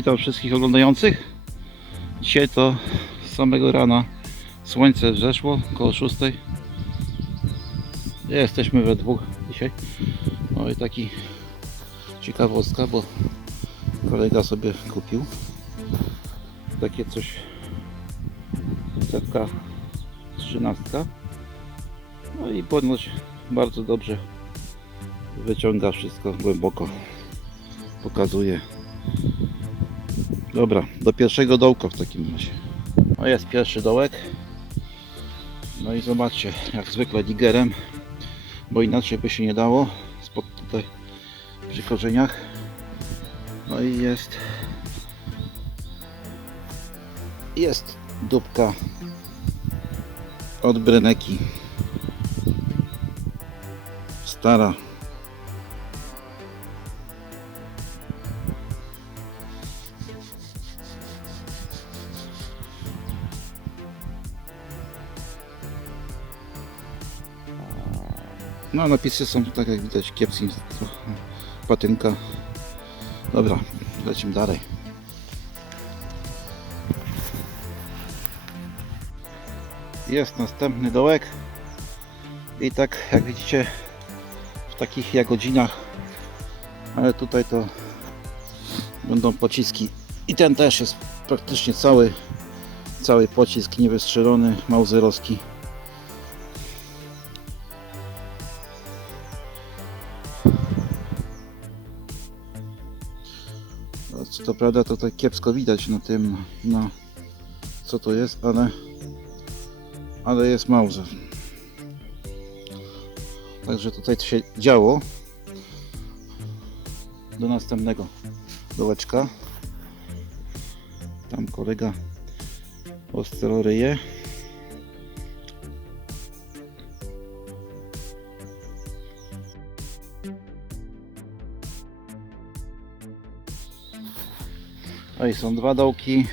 Witam wszystkich oglądających. Dzisiaj to z samego rana słońce wzeszło, około 6. Jesteśmy we dwóch dzisiaj. No i taki ciekawostka, bo kolega sobie kupił takie coś setka 13 no i ponoć bardzo dobrze wyciąga wszystko głęboko pokazuje dobra do pierwszego dołka w takim razie. No jest pierwszy dołek. No i zobaczcie jak zwykle digerem bo inaczej by się nie dało spod tutaj przy korzeniach. No i jest jest dupka od Breneki stara no napisy są tak jak widać kiepskie patynka. Dobra lecimy dalej. Jest następny dołek. I tak jak widzicie w takich jagodzinach ale tutaj to będą pociski. I ten też jest praktycznie cały cały pocisk niewystrzelony mauserowski co prawda to tak kiepsko widać na tym na co to jest ale ale jest Mauser. Także tutaj to się działo. Do następnego dołeczka. Tam kolega ostro ryje. No i są dwa dołki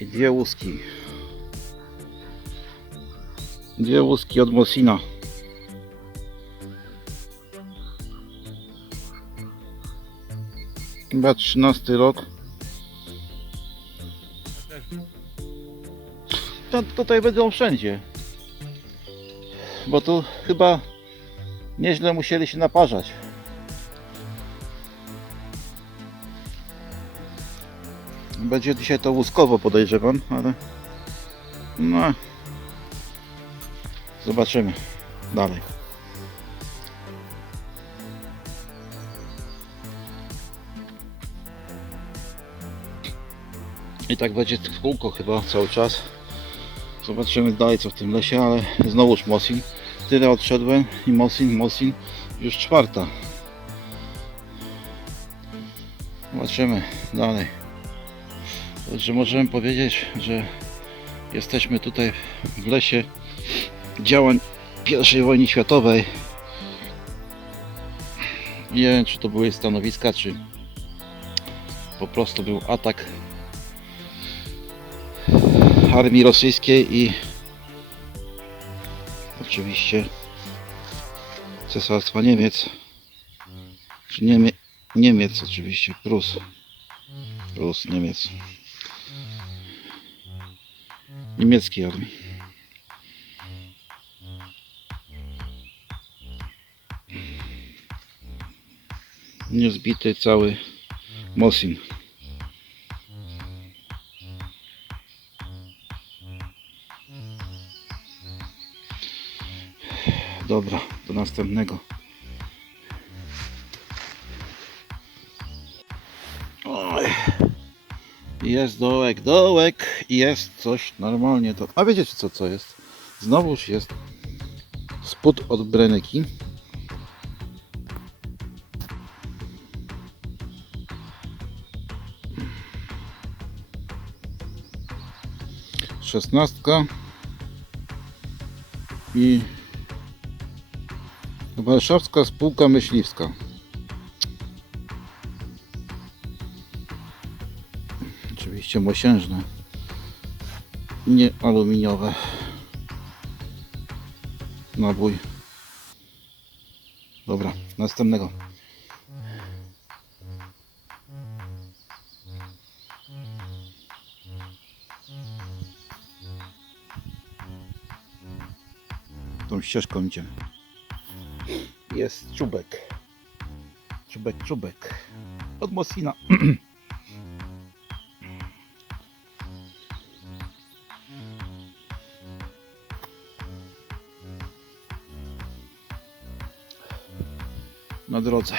i dwie łuski. Dwie łuski od Mosina. Chyba 13 rok. To, tutaj będą wszędzie. Bo tu chyba nieźle musieli się naparzać. Będzie dzisiaj to łuskowo podejrzewam, ale no Zobaczymy dalej. I tak będzie w kółko chyba cały czas. Zobaczymy dalej co w tym lesie, ale znowuż Mosin. Tyle odszedłem i Mosin, Mosin już czwarta. Zobaczymy dalej. Także możemy powiedzieć, że jesteśmy tutaj w lesie działań I wojny światowej. Nie wiem, czy to były stanowiska, czy po prostu był atak armii rosyjskiej i oczywiście Cesarstwa Niemiec, czy Niemie Niemiec oczywiście, Prus, Prus, Niemiec, niemieckiej armii. niezbity cały Mosin. Dobra, do następnego. Jest dołek, dołek i jest coś normalnie to. A wiecie co co jest? Znowuż jest spód od Breneki. szesnastka i Warszawska Spółka Myśliwska. oczywiście mosiężne, nie aluminiowe. Nabój. Dobra, następnego. Tą ścieżką idziemy. Jest czubek. Czubek, czubek. Od Mosina. Na drodze.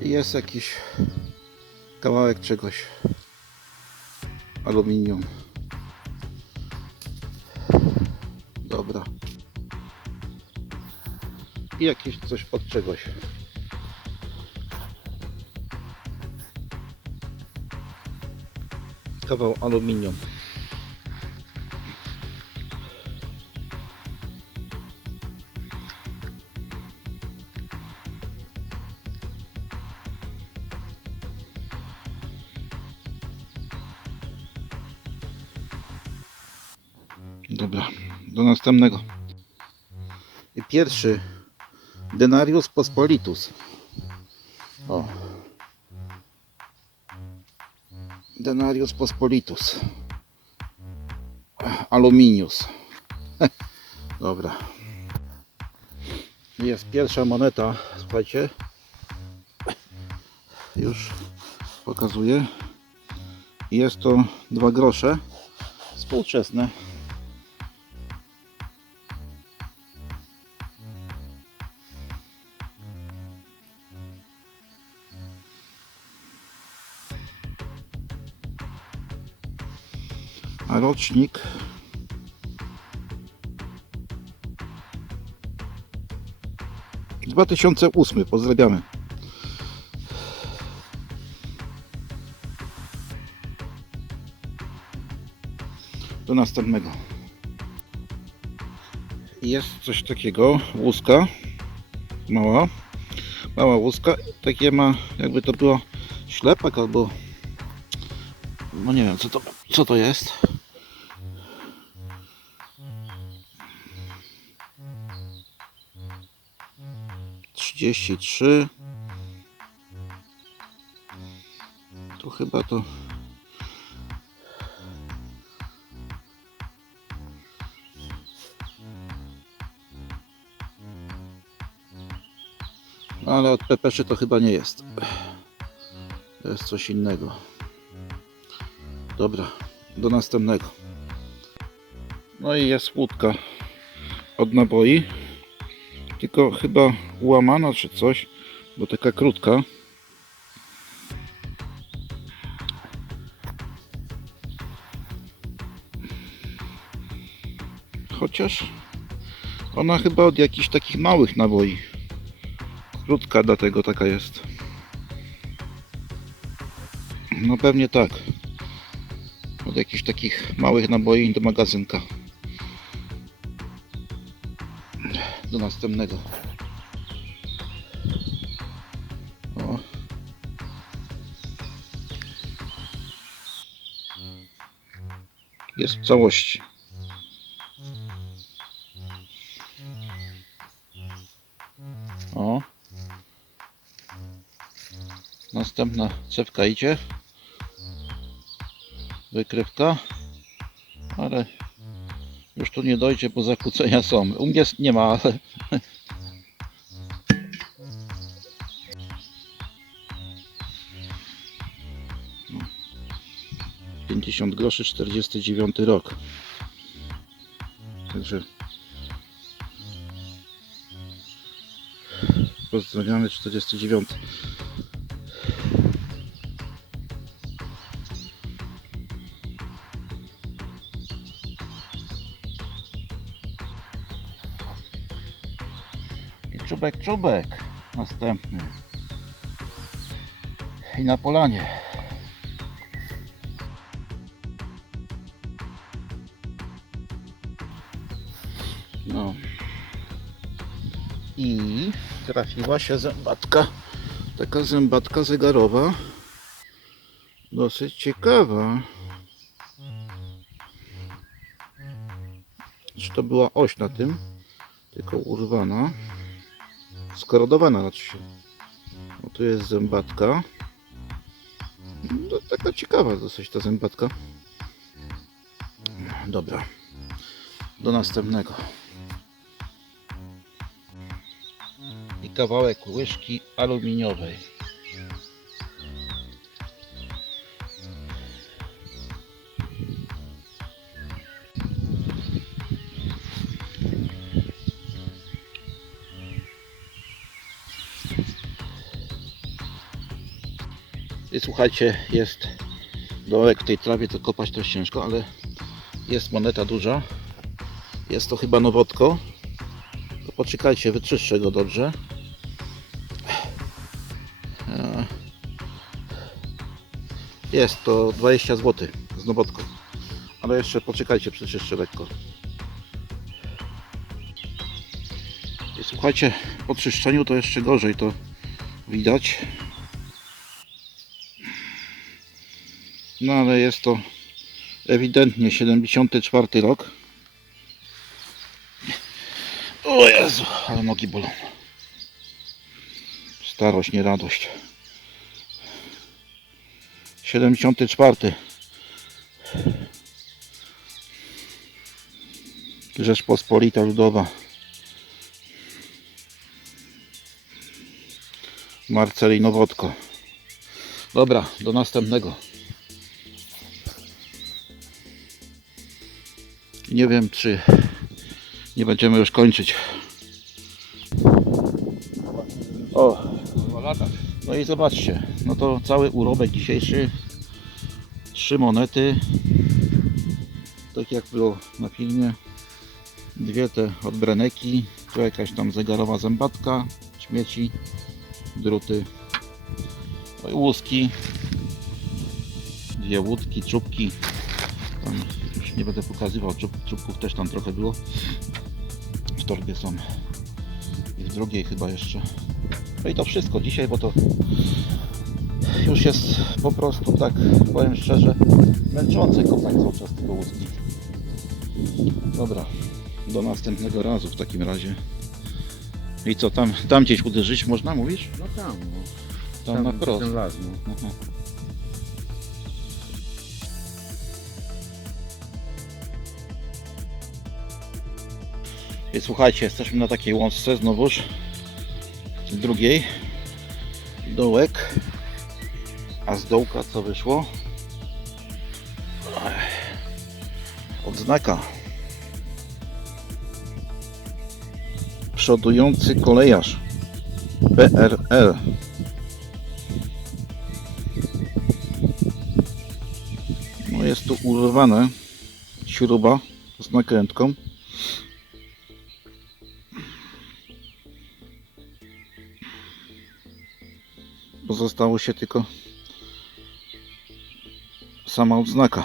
Jest jakiś kawałek czegoś. Aluminium. Dobra. I jakieś coś od czegoś. Kawał aluminium. Następnego. Pierwszy Denarius Pospolitus. O. Denarius Pospolitus. Aluminius. Dobra. Jest pierwsza moneta, słuchajcie. Już pokazuję. Jest to dwa grosze. Współczesne. Rocznik dwa tysiące ósmy. Pozdrawiamy. Do następnego. Jest coś takiego, łuska mała, mała łuska, takie ma, jakby to było ślepak albo no nie wiem co to, co to jest. Trzydzieści trzy. Tu chyba to. Ale od pepeszy to chyba nie jest. To jest coś innego. Dobra, do następnego. No i jest łódka od naboi. Tylko chyba łamana czy coś, bo taka krótka. Chociaż ona chyba od jakichś takich małych naboi. Krótka dlatego taka jest. No pewnie tak od jakichś takich małych naboi do magazynka. Do następnego. O. Jest w całości. O. Następna cewka idzie wykrywka, ale już tu nie dojdzie, bo zakłócenia są. U mnie nie ma, ale 50 groszy, 49 rok. Także pozdrawiamy 49. czubek, czubek. Następny. I na polanie. No. I trafiła się zębatka. Taka zębatka zegarowa. Dosyć ciekawa. Czy to była oś na tym? Tylko urwana. Skorodowana znaczy się. O, tu jest zębatka. Taka ciekawa dosyć ta zębatka. Dobra. Do następnego. I kawałek łyżki aluminiowej. Słuchajcie, jest dołek w tej trawie, to kopać też ciężko, ale jest moneta duża. Jest to chyba nowotko. To poczekajcie, wyczyszczę go dobrze. E, Jest to 20 zł z nowotką. Ale jeszcze poczekajcie, przeczyszczę lekko. I słuchajcie, po czyszczeniu to jeszcze gorzej to widać. No ale jest to ewidentnie 74 rok. O Jezu, ale nogi bolą. Starość, nie radość. 74. Rzeczpospolita Ludowa. Marceli Nowotko. Dobra, do następnego. Nie wiem, czy nie będziemy już kończyć. O, no i zobaczcie, no to cały urobek dzisiejszy. Trzy monety. Tak jak było na filmie. Dwie te od Breneki. Tu jakaś tam zegarowa zębatka, śmieci, druty, no łuski. Dwie łódki, czubki. Tam już nie będę pokazywał, czub, czubków też tam trochę było. W torbie są. I w drugiej chyba jeszcze. No i to wszystko dzisiaj, bo to już jest po prostu tak, powiem szczerze, męczące kopać cały czas tego łuski. Dobra, do następnego razu w takim razie. I co, tam, tam gdzieś uderzyć można, mówisz? No tam, no. Tam, na wprost. Ten las, no. Aha. Słuchajcie, jesteśmy na takiej łączce znowuż. Drugiej. Dołek. A z dołka co wyszło? Odznaka. Przodujący kolejarz. PRL. No jest tu urwana śruba z nakrętką. Pozostało się tylko sama odznaka.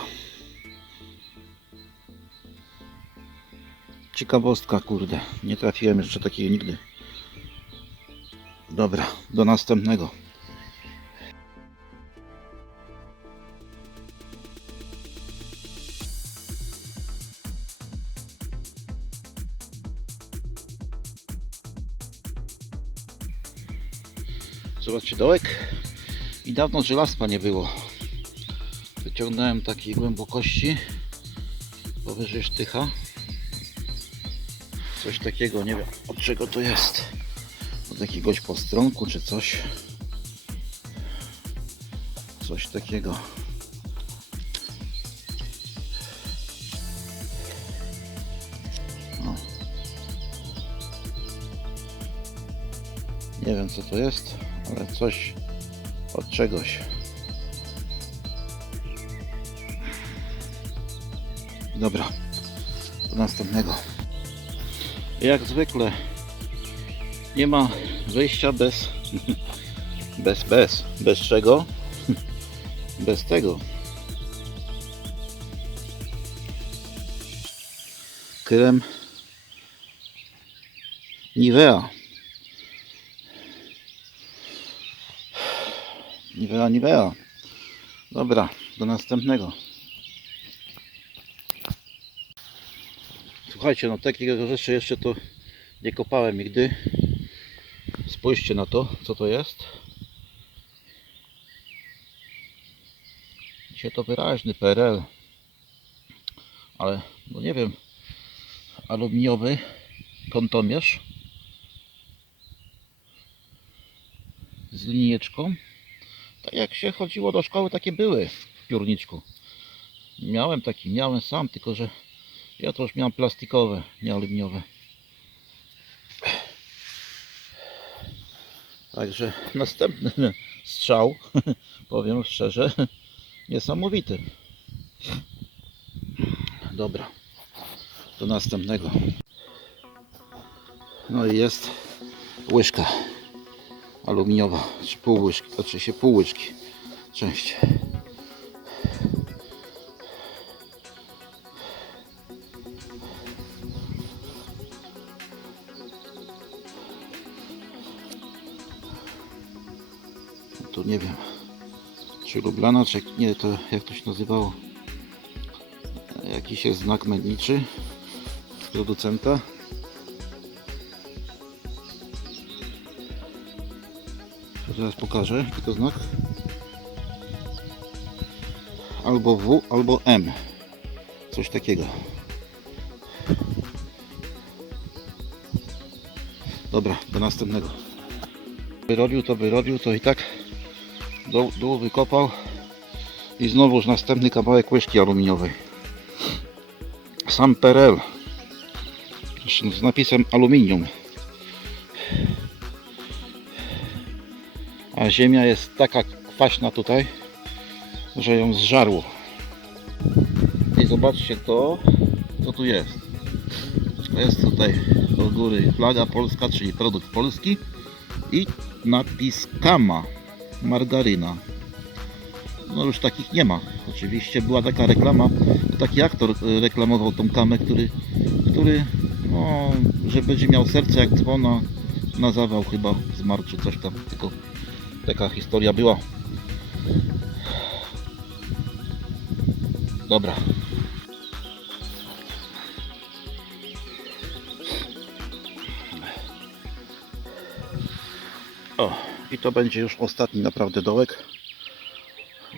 Ciekawostka, kurde. Nie trafiłem jeszcze takiego nigdy. Dobra, do następnego. Dołek. I dawno żelazka nie było. Wyciągnąłem takiej głębokości powyżej sztycha. Coś takiego, nie wiem od czego to jest. Od jakiegoś postronku czy coś. Coś takiego. O. Nie wiem co to jest, ale coś od czegoś. Dobra, do następnego. Jak zwykle nie ma wyjścia bez bez bez bez czego? Bez tego. Krem Nivea. Nivea, Nivea. Dobra, do następnego. Słuchajcie, no takiego rzeczy jeszcze to nie kopałem nigdy. Spójrzcie na to, co to jest. Dzisiaj to wyraźny PRL. ale no nie wiem, aluminiowy kątomierz z linijeczką. Tak jak się chodziło do szkoły, takie były w piórniczku. Miałem taki, miałem sam, tylko że ja to już miałem plastikowe, nie. Także następny strzał, powiem szczerze, niesamowity. Dobra, do następnego. No i jest łyżka aluminiowa, czy pół łyżki, znaczy się pół łyżki, część. Tu nie wiem, czy Lublana, czy nie, to jak to się nazywało? Jakiś jest znak mętniczy producenta. Zaraz pokażę, jaki to znak. Albo W, albo M. Coś takiego. Dobra, do następnego. Wyrobił to, wyrobił to i tak dół, dół wykopał i znowuż następny kawałek łyżki aluminiowej. Sam PRL z napisem aluminium. Ziemia jest taka kwaśna tutaj, że ją zżarło. I zobaczcie to, co tu jest. Jest tutaj do góry flaga polska, czyli produkt polski i napis Kama, margaryna. No już takich nie ma. Oczywiście była taka reklama, taki aktor y, reklamował tą kamę, który, który no, że będzie miał serce jak dzwona na zawał chyba zmarł czy coś tam, tylko taka historia była. Dobra. O, i to będzie już ostatni naprawdę dołek.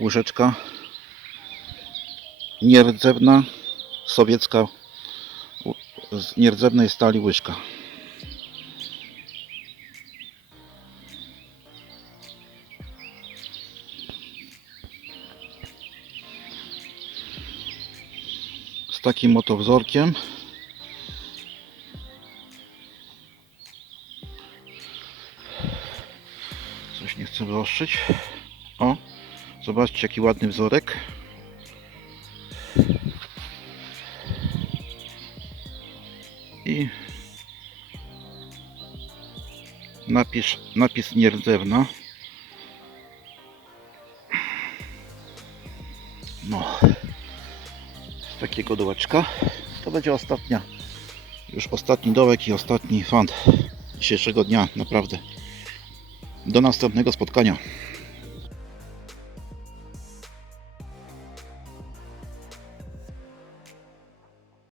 Łyżeczka nierdzewna, sowiecka z nierdzewnej stali łyżka. Takim oto wzorkiem. Coś nie chcę wyostrzyć. O, zobaczcie jaki ładny wzorek. I napis, napis nierdzewna. Takiego dołeczka. To będzie ostatnia, już ostatni dołek i ostatni fan dzisiejszego dnia, naprawdę. Do następnego spotkania.